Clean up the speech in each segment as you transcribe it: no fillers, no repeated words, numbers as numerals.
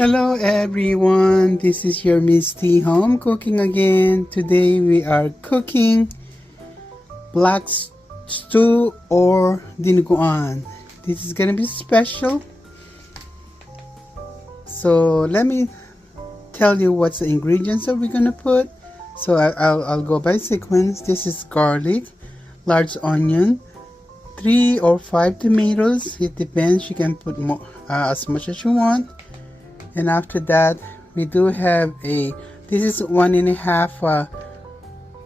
Hello everyone, this is your Misty home cooking again. Today we are cooking black stew or dinuguan. This is gonna be special. So let me tell you what's the ingredients that we're gonna put. So I'll go by sequence. This is garlic, large onion, 3 or 5 tomatoes. It depends. You can put more, as much as you want. And after that, we do have this is 1.5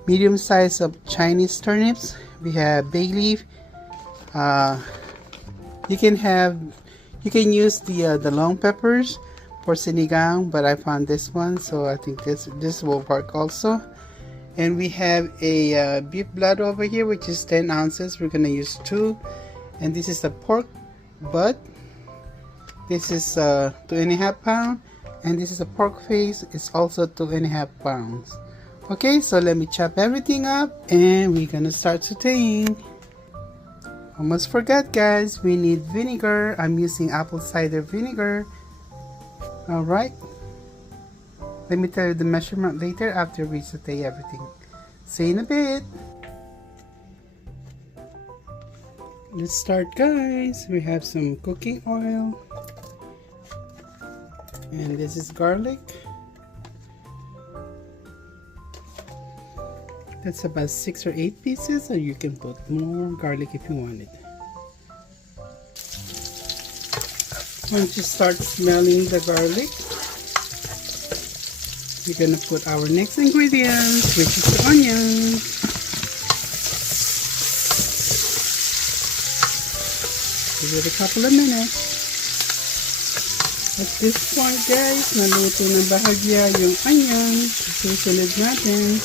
medium size of Chinese turnips. We have Bayleaf. You can use the long peppers for sinigang, but I found this one, so I think this will work also. And we have a beef blood over here, which is 10 ounces. We're gonna use 2, and this is the pork butt. This is 2.5 pounds, and this is a pork face. It's also 2.5 pounds. Okay, so let me chop everything up, and we're gonna start sautéing. Almost forgot, guys. We need vinegar. I'm using apple cider vinegar. All right. Let me tell you the measurement later after we saute everything. See you in a bit. Let's start, guys. We have some cooking oil, and this is garlic. That's about 6 or 8 pieces, or you can put more garlic if you want it. Once you start smelling the garlic, we're gonna put our next ingredients, which is the onion. Give it a couple of minutes. At this point, guys, naluto na bahagya yung onion. Susunod natin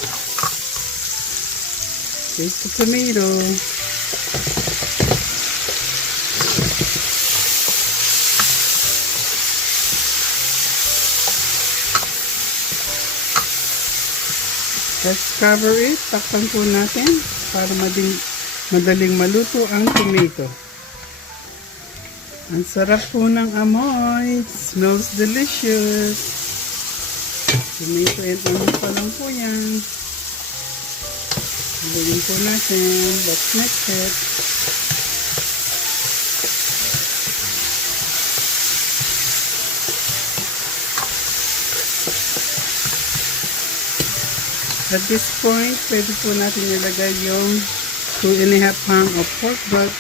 is the tomato. Let's cover it. Takpan po natin para madaling maluto ang tomato. Ang sarap po ng amoy. It smells delicious. Tomato and onion pa lang po yan. Haluin po natin. Let's mix it. At this point, pwede po natin ilagay yung 2.5 pounds of pork butt.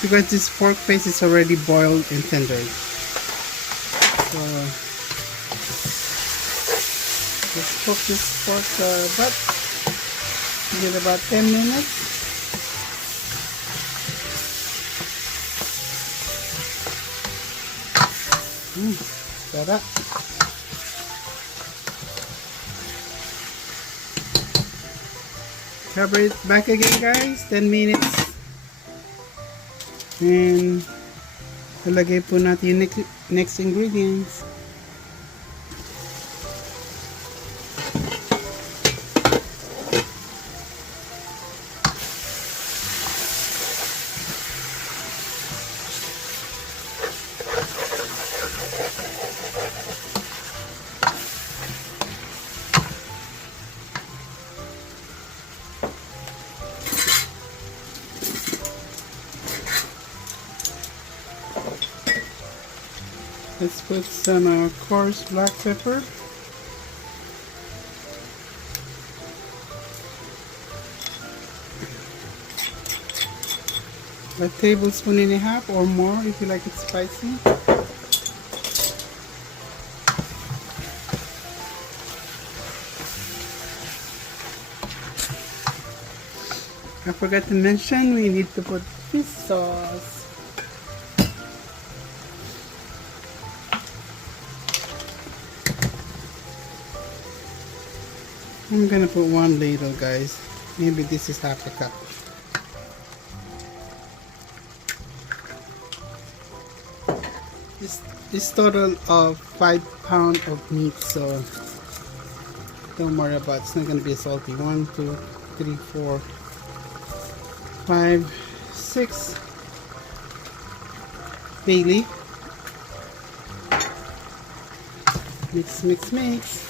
Because this pork face is already boiled and tender. So let's cook this pork butt. Give it about 10 minutes. Sarap. Cover it back again, guys. 10 minutes. And ilagay po natin yung next ingredients. Let's put some coarse black pepper. A tablespoon and a half or more if you like it spicy. I forgot to mention we need to put fish sauce. I'm gonna put 1 ladle, guys. Maybe this is half a cup. This total of 5 pounds of meat, so don't worry about it. It's not gonna be salty. 1, 2, 3, 4, 5, 6, Bayleaf. Mix, mix, mix.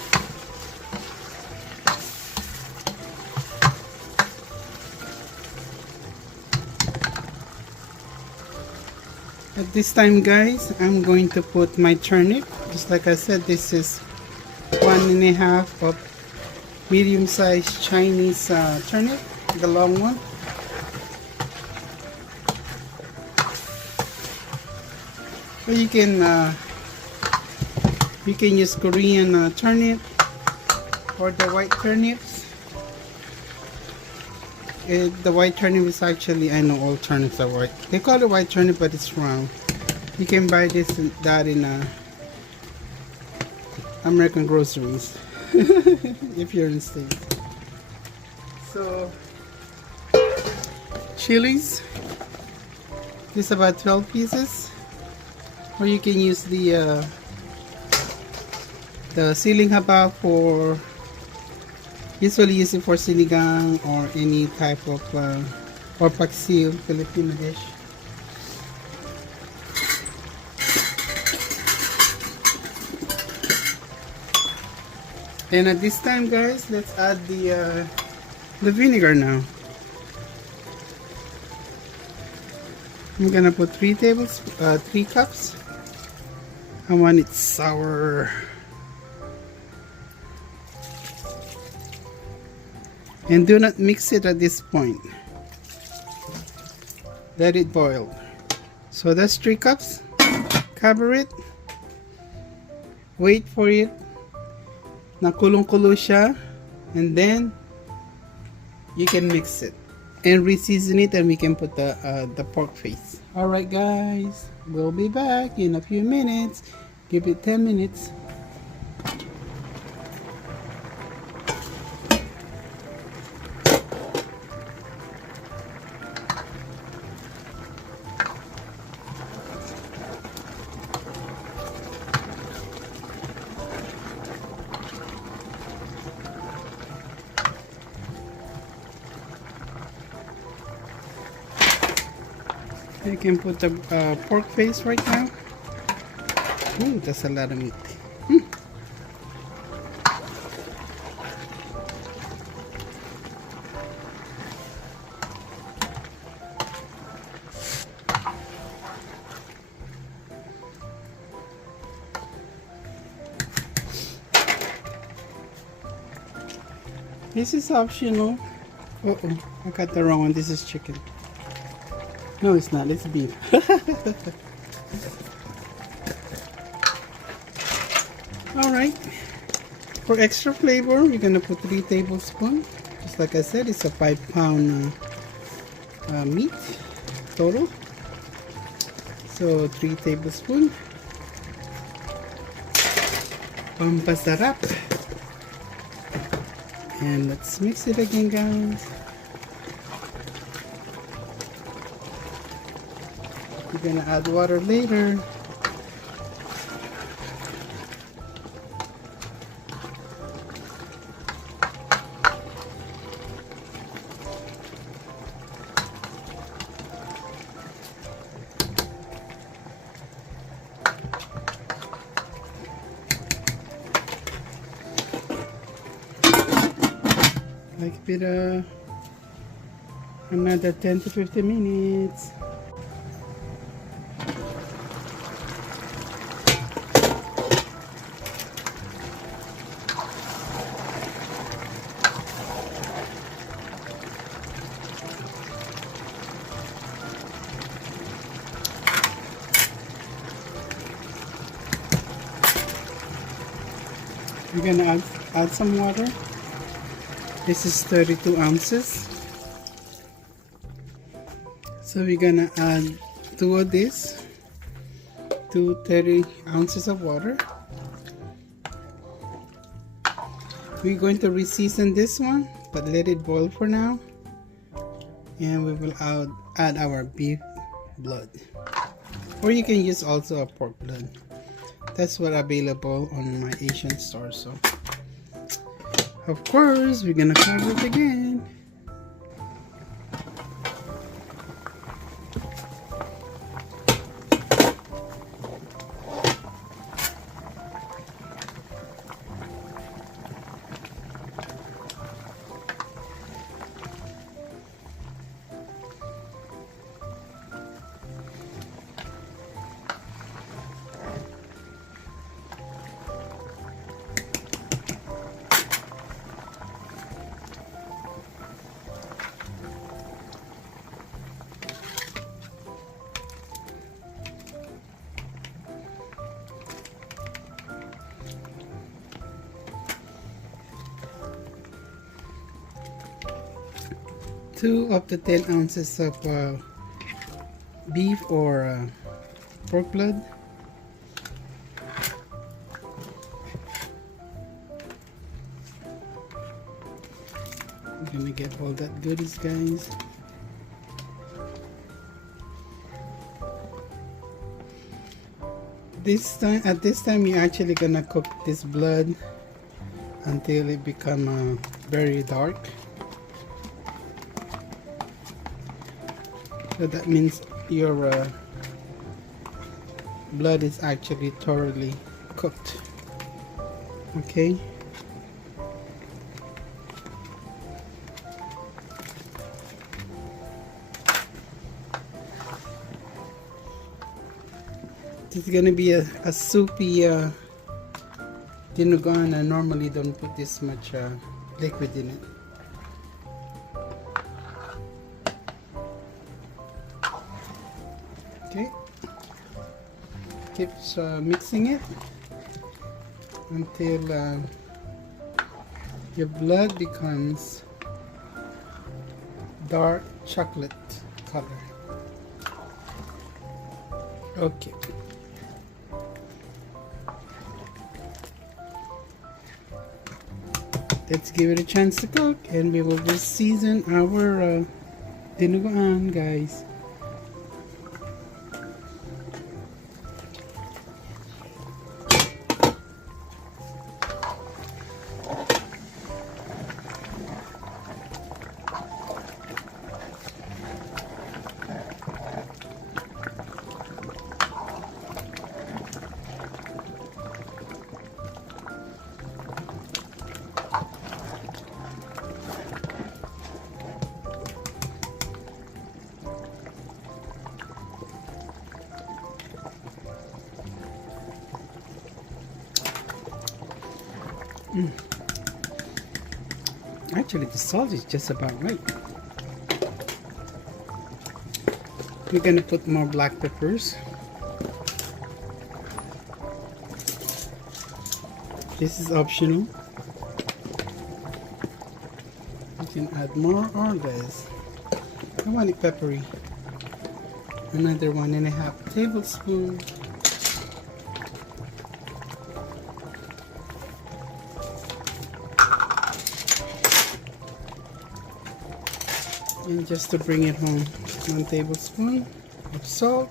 At this time, guys, I'm going to put my turnip. Just like I said, this is 1.5 of medium-sized Chinese turnip, the long one. So you can use Korean turnip or the white turnips. The white turnip is actually, I know all turnips are white. They call it white turnip, but it's round. You can buy this and that in American groceries if you're in the States. So chilies, this is about 12 pieces, or you can use the siling haba for, usually use it for sinigang or any type of or paksiw, Filipino dish. And at this time, guys, let's add the vinegar now. I'm gonna put 3 cups. I want it sour. And do not mix it at this point. Let it boil. So that's 3 cups. Cover it. Wait for it. Nakulong-kulo siya. And then you can mix it. And re-season it, and we can put the pork face. Alright guys, we'll be back in a few minutes. Give it 10 minutes. You can put the pork face right now. Ooh, that's a lot of meat. This is optional. Uh oh, I got the wrong one. This is chicken. No, it's not. It's beef. Alright. For extra flavor, we're going to put 3 tablespoons. Just like I said, it's a 5-pound meat total. So 3 tablespoons. Pampasarap. And let's mix it again, guys. We're gonna add water later. Like a bit another 10 to 15 minutes. We're gonna add some water. This is 32 ounces. So we're gonna add 2 of this to 30 ounces of water. We're going to re-season this one, but let it boil for now. And we will add our beef blood. Or you can use also a pork blood. That's what available on my Asian store. So of course we're gonna cover it again. 2 up to 10 ounces of beef or pork blood. I'm gonna get all that goodies, guys. At this time you're actually gonna cook this blood until it become very dark. So that means your blood is actually thoroughly cooked. Okay. This is gonna be a soupy Dinuguan. I normally don't put this much liquid in it. Okay, keep mixing it until your blood becomes dark chocolate color. Okay. Let's give it a chance to cook, and we will just season our Dinuguan, guys. Actually, the salt is just about right. We're gonna put more black peppers. This is optional. You can add more or less. I want it peppery. Another 1.5 tablespoons. And just to bring it home, 1 tablespoon of salt.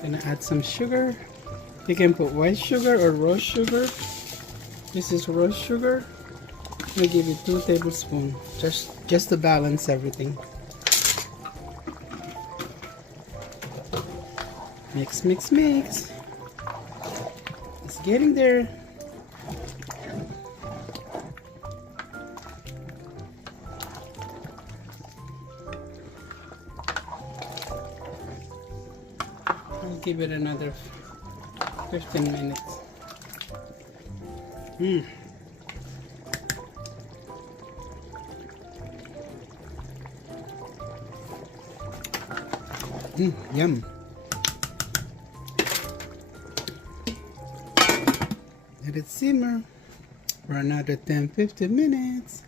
Gonna add some sugar. You can put white sugar or rose sugar. This is rose sugar. I'm gonna give it 2 tablespoons, just to balance everything. Mix, mix, mix. It's getting there. I'll give it another 15 minutes. Yum. Let it simmer for another 10-15 minutes.